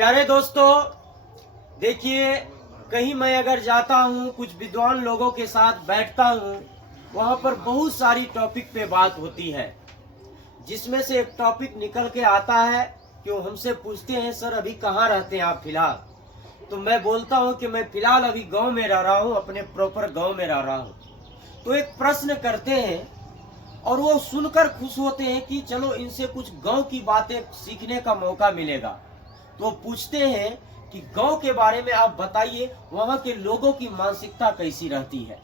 प्यारे दोस्तों, देखिए, कहीं मैं अगर जाता हूँ, कुछ विद्वान लोगों के साथ बैठता हूँ, वहाँ पर बहुत सारी टॉपिक पे बात होती है, जिसमें से एक टॉपिक निकल के आता है कि वो हमसे पूछते हैं, सर अभी कहाँ रहते हैं आप फिलहाल। तो मैं बोलता हूँ कि मैं फिलहाल अभी गांव में रह रहा हूँ, अपने प्रॉपर गांव में रह रहा हूँ। तो एक प्रश्न करते हैं और वो सुनकर खुश होते हैं कि चलो इनसे कुछ गांव की बातें सीखने का मौका मिलेगा। तो पूछते हैं कि गांव के बारे में आप बताइए, वहां के लोगों की मानसिकता कैसी रहती है।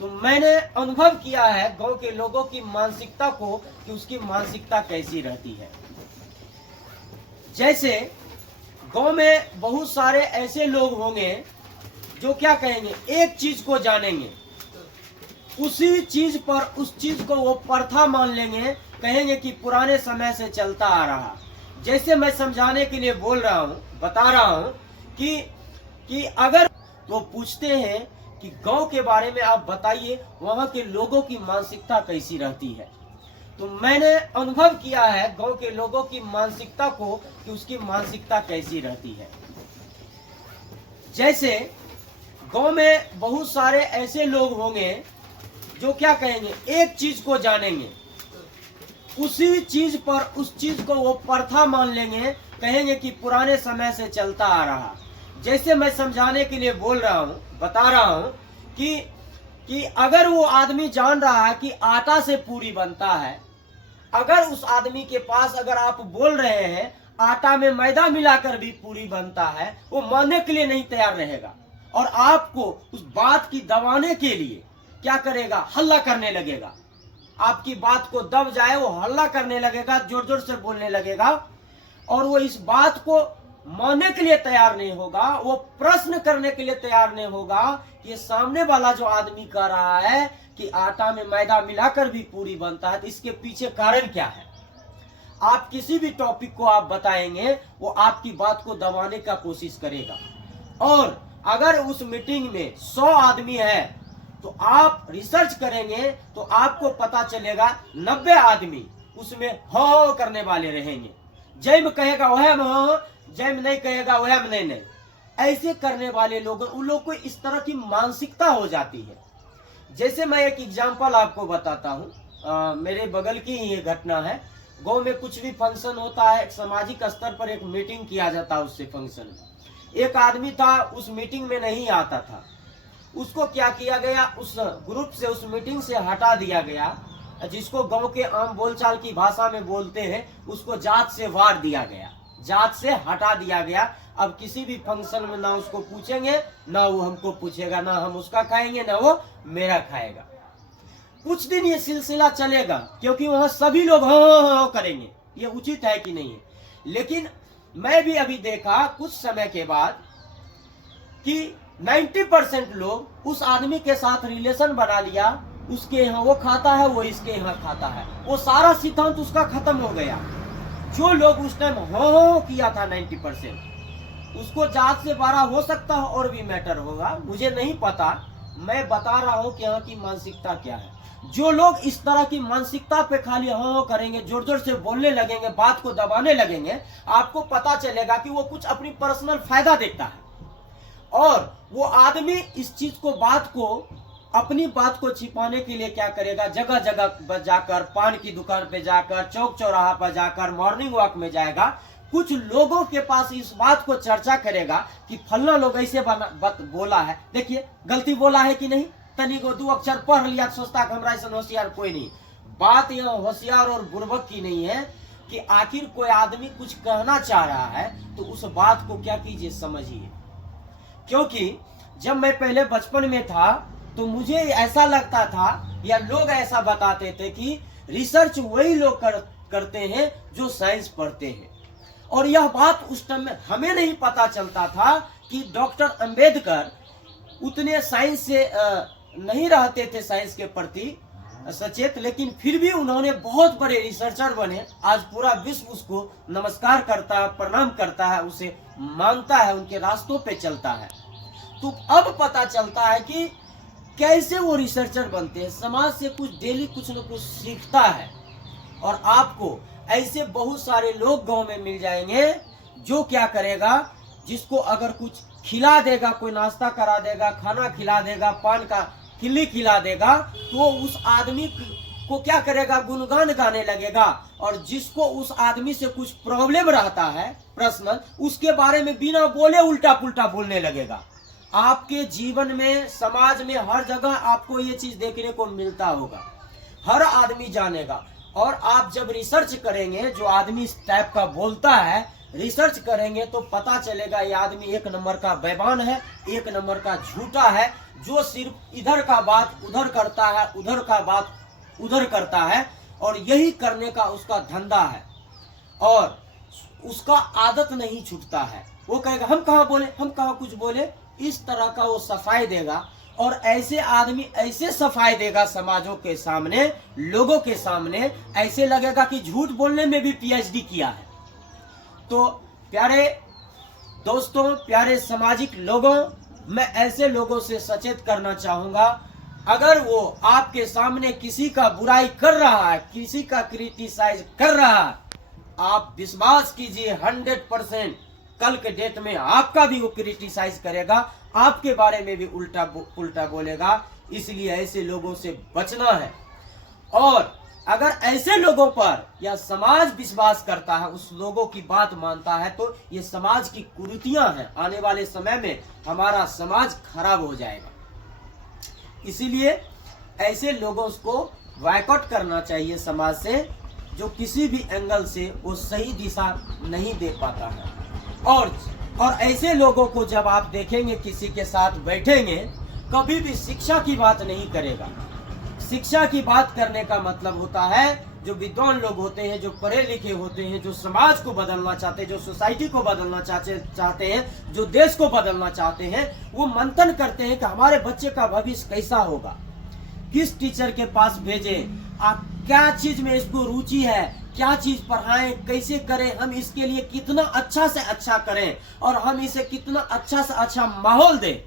तो मैंने अनुभव किया है गांव के लोगों की मानसिकता को कि उसकी मानसिकता कैसी रहती है। जैसे गांव में बहुत सारे ऐसे लोग होंगे जो क्या कहेंगे, एक चीज को जानेंगे, उसी चीज पर उस चीज को वो प्रथा मान लेंगे, कहेंगे कि पुराने समय से चलता आ रहा। जैसे मैं समझाने के लिए बोल रहा हूँ, बता रहा हूँ कि अगर वो पूछते हैं कि गांव के बारे में आप बताइए, वहां के लोगों की मानसिकता कैसी रहती है। तो मैंने अनुभव किया है गांव के लोगों की मानसिकता को कि उसकी मानसिकता कैसी रहती है। जैसे गांव में बहुत सारे ऐसे लोग होंगे जो क्या कहेंगे, एक चीज को जानेंगे, उसी चीज पर उस चीज को वो प्रथा मान लेंगे, कहेंगे कि पुराने समय से चलता आ रहा। जैसे मैं समझाने के लिए बोल रहा हूँ, बता रहा हूँ कि अगर वो आदमी जान रहा है कि आटा से पूरी बनता है, अगर उस आदमी के पास अगर आप बोल रहे हैं आटा में मैदा मिलाकर भी पूरी बनता है, वो मानने के लिए नहीं तैयार रहेगा और आपको उस बात की दबाने के लिए क्या करेगा, हल्ला करने लगेगा। आपकी बात को दब जाए, वो हल्ला करने लगेगा, जोर जोर से बोलने लगेगा और वो इस बात को मानने के लिए तैयार नहीं होगा, वो प्रश्न करने के लिए तैयार नहीं होगा कि सामने वाला जो आदमी कह रहा है कि आटा में मैदा मिलाकर भी पूरी बनता है, तो इसके पीछे कारण क्या है। आप किसी भी टॉपिक को आप बताएंगे, वो आपकी बात को दबाने का कोशिश करेगा। और अगर उस मीटिंग में 100 आदमी है तो आप रिसर्च करेंगे तो आपको पता चलेगा 90 आदमी उसमें हो करने वाले रहेंगे। जय में कहेगा वह में हो, जय में नहीं कहेगा वह में नहीं। ऐसे करने वाले लोग, उन लोग को इस तरह की मानसिकता हो जाती है। जैसे मैं एक एग्जांपल आपको बताता हूँ, मेरे बगल की ही ये घटना है। गांव में कुछ भी फंक्शन होता है, सामाजिक स्तर पर एक मीटिंग किया जाता है, उससे फंक्शन में एक आदमी था, उस मीटिंग में नहीं आता था। उसको क्या किया गया, उस ग्रुप से, उस मीटिंग से हटा दिया गया। जिसको गांव के आम बोलचाल की भाषा में बोलते हैं, उसको जात से वार दिया गया, जात से हटा दिया गया। अब किसी भी फंक्शन में ना उसको पूछेंगे, ना वो हमको पूछेगा, ना हम उसका खाएंगे, ना वो मेरा खाएगा। कुछ दिन ये सिलसिला चलेगा, क्योंकि वहां सभी लोग हो करेंगे। ये उचित है कि नहीं है। लेकिन मैं भी अभी देखा कुछ समय के बाद कि 90% लोग उस आदमी के साथ रिलेशन बना लिया, उसके यहाँ वो खाता है, वो इसके यहाँ खाता है, वो सारा सिद्धांत उसका खत्म हो गया। जो लोग उस टाइम हो किया था 90%, उसको जात से बारह हो सकता है और भी मैटर होगा, मुझे नहीं पता। मैं बता रहा हूँ कि यहाँ की मानसिकता क्या है। जो लोग इस तरह की मानसिकता पे खाली हो करेंगे, जोर जोर से बोलने लगेंगे, बात को दबाने लगेंगे, आपको पता चलेगा कि वो कुछ अपनी पर्सनल फायदा देखता है। और वो आदमी इस चीज को, बात को, अपनी बात को छिपाने के लिए क्या करेगा, जगह जगह पर जाकर, पान की दुकान पे जाकर, चौक चौराहा पर जाकर, मॉर्निंग वॉक में जाएगा, कुछ लोगों के पास इस बात को चर्चा करेगा कि फलना लोग ऐसे बोला है, देखिए गलती बोला है कि नहीं, तनी को 2 अक्षर पढ़ लिया, सोचता कि हमरा ऐसा होशियार कोई नहीं। बात यहाँ होशियार और बुर्बक की नहीं है कि आखिर कोई आदमी कुछ कहना चाह रहा है तो उस बात को क्या कीजिए, समझिए। क्योंकि जब मैं पहले बचपन में था तो मुझे ऐसा लगता था, या लोग ऐसा बताते थे कि रिसर्च वही लोग करते हैं जो साइंस पढ़ते हैं। और यह बात उस टाइम में हमें नहीं पता चलता था कि डॉक्टर अंबेडकर उतने साइंस से नहीं रहते थे, साइंस के प्रति सचेत, लेकिन फिर भी उन्होंने बहुत बड़े रिसर्चर बने। आज पूरा विश्व उसको नमस्कार करता है, प्रणाम करता है, उसे मानता है, उनके रास्तों पे चलता है। तो अब पता चलता है कि कैसे वो रिसर्चर बनते हैं, समाज से कुछ डेली कुछ न कुछ सीखता है। और आपको ऐसे बहुत सारे लोग गांव में मिल जाएंगे जो क्या करेगा, जिसको अगर कुछ खिला देगा, कोई नाश्ता करा देगा, खाना खिला देगा, पान का किल्ली खिला देगा, तो उस आदमी को क्या करेगा, गुणगान गाने लगेगा। और जिसको उस आदमी से कुछ प्रॉब्लम रहता है पर्सनल, उसके बारे में बिना बोले उल्टा पुल्टा बोलने लगेगा। आपके जीवन में, समाज में, हर जगह आपको ये चीज देखने को मिलता होगा, हर आदमी जानेगा। और आप जब रिसर्च करेंगे, जो आदमी इस टाइप का बोलता है, रिसर्च करेंगे तो पता चलेगा ये आदमी एक नंबर का बेईमान है, एक नंबर का झूठा है, जो सिर्फ इधर का बात उधर करता है, उधर का बात उधर करता है, और यही करने का उसका धंधा है, और उसका आदत नहीं छूटता है। वो कहेगा हम कहाँ बोले, हम कहाँ कुछ बोले, इस तरह का वो सफाई देगा। और ऐसे आदमी ऐसे सफाई देगा समाजों के सामने, लोगों के सामने, ऐसे लगेगा कि झूठ बोलने में भी पीएचडी किया है। तो प्यारे दोस्तों, प्यारे सामाजिक लोगों, मैं ऐसे लोगों से सचेत करना चाहूंगा, अगर वो आपके सामने किसी का बुराई कर रहा है, किसी का क्रिटिसाइज कर रहा है, आप विश्वास कीजिए 100% कल के डेट में आपका भी वो क्रिटिसाइज करेगा, आपके बारे में भी उल्टा पुल्टा बोलेगा। इसलिए ऐसे लोगों से बचना है। और अगर ऐसे लोगों पर या समाज विश्वास करता है, उस लोगों की बात मानता है, तो ये समाज की कुरीतियां हैं। आने वाले समय में हमारा समाज खराब हो जाएगा। इसीलिए ऐसे लोगों को बायकॉट करना चाहिए समाज से, जो किसी भी एंगल से वो सही दिशा नहीं दे पाता है। और ऐसे लोगों को जब आप देखेंगे, किसी के साथ बैठेंगे, कभी भी शिक्षा की बात नहीं करेगा। शिक्षा की बात करने का मतलब होता है, जो विद्वान लोग होते हैं, जो पढ़े लिखे होते हैं, जो समाज को बदलना चाहते हैं, जो सोसाइटी को बदलना चाहते हैं, जो देश को बदलना चाहते हैं, वो मंथन करते हैं कि हमारे बच्चे का भविष्य कैसा होगा, किस टीचर के पास भेजें, क्या चीज में इसको रुचि है, क्या चीज पढ़ाएं, कैसे करें, हम इसके लिए कितना अच्छा से अच्छा करें, और हम इसे कितना अच्छा से अच्छा माहौल दें।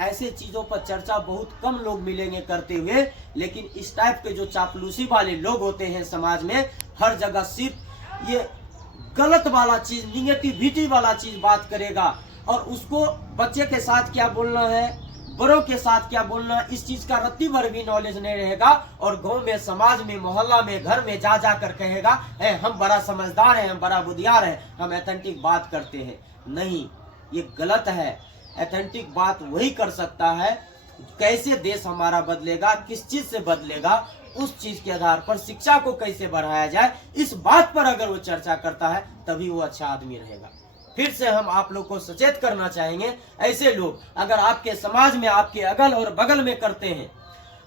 ऐसे चीजों पर चर्चा बहुत कम लोग मिलेंगे करते हुए। लेकिन इस टाइप के जो चापलूसी वाले लोग होते हैं समाज में, हर जगह सिर्फ ये गलत वाला चीज, निगेटिविटी वाला चीज बात करेगा, और उसको बच्चे के साथ क्या बोलना है, बड़ों के साथ क्या बोलना, इस चीज का रत्ती भर भी नॉलेज नहीं रहेगा। और गांव में, समाज में, मोहल्ला में, घर में जा कर कहेगा है हम बड़ा समझदार हैं, हम बड़ा बुद्धियार हैं, हम एथेंटिक बात करते हैं। नहीं, ये गलत है। एथेंटिक बात वही कर सकता है, कैसे देश हमारा बदलेगा, किस चीज से बदलेगा, उस चीज के आधार पर शिक्षा को कैसे बढ़ाया जाए, इस बात पर अगर वो चर्चा करता है, तभी वो अच्छा आदमी रहेगा। फिर से हम आप लोग को सचेत करना चाहेंगे, ऐसे लोग अगर आपके समाज में, आपके अगल और बगल में करते हैं,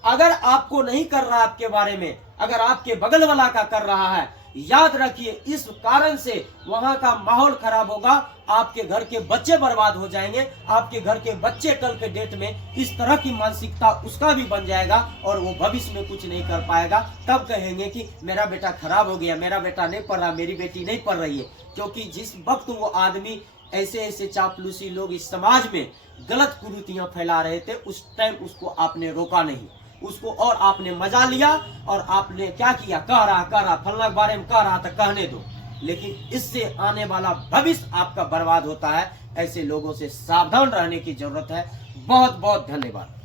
अगर आपको नहीं कर रहा आपके बारे में, अगर आपके बगल वाला का कर रहा है, याद रखिए इस कारण से वहां का माहौल खराब होगा, आपके घर के बच्चे बर्बाद हो जाएंगे, आपके घर के बच्चे कल के डेट में इस तरह की मानसिकता उसका भी बन जाएगा, और वो भविष्य में कुछ नहीं कर पाएगा। तब कहेंगे कि मेरा बेटा खराब हो गया, मेरा बेटा नहीं पढ़ रहा, मेरी बेटी नहीं पढ़ रही है। क्योंकि जिस वक्त वो आदमी, ऐसे ऐसे चापलूसी लोग इस समाज में गलत कुरीतियां फैला रहे थे, उस टाइम उसको आपने रोका नहीं, उसको और आपने मजा लिया, और आपने क्या किया, कह रहा फलना के बारे में कह रहा था, कहने दो। लेकिन इससे आने वाला भविष्य आपका बर्बाद होता है। ऐसे लोगों से सावधान रहने की जरूरत है। बहुत बहुत धन्यवाद।